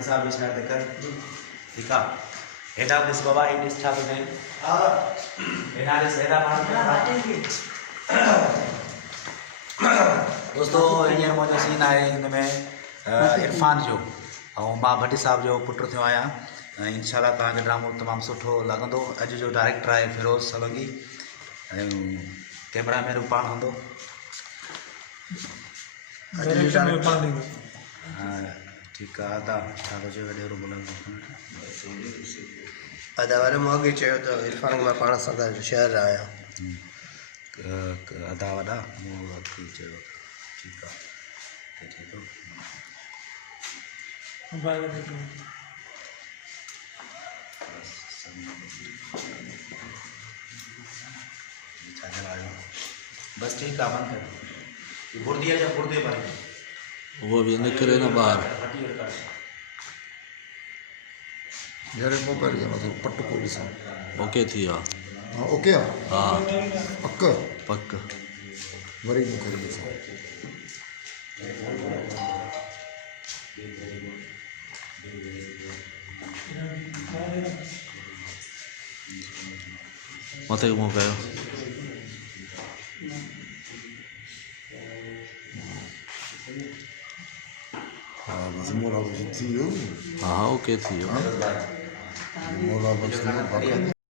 भट्ट साहब जी स्टार्ट कर ठीक है एडा दिस बाबा इन इच्छा तो नहीं एडा दिस एडा दोस्तों हींअर मुझे सीन है इनमें इरफान जो और मां भट्ट साहब जो पुट थियो आया इंशाल्लाह तव्हांखे ड्रामो तमामु सुठो लॻंदो। अॼु जो डायरेक्टर आहे फिरोज़ सलोगी कैमरामैन पाण हूंदो ठीक है आदा छा थो चए वॾेरो बोलंदो अदा वारे मोगी चयो त इरफान मां पाण सां शहर आहियां अदा वॾा मोगी चयो ठीक है थिए थो बस ठीक है बंद कर बुर्दी है जब बुर्दे पर वो भी निकले ना बाहर यार को कर दिया मतलब पट्ट को भी सा ओके थी हां ओके हाँ पक्क पक्क वरी को कर दिया मथे मुंह कयो हाँ बस मोला बस थी हो हाँ ओके थी मोला बस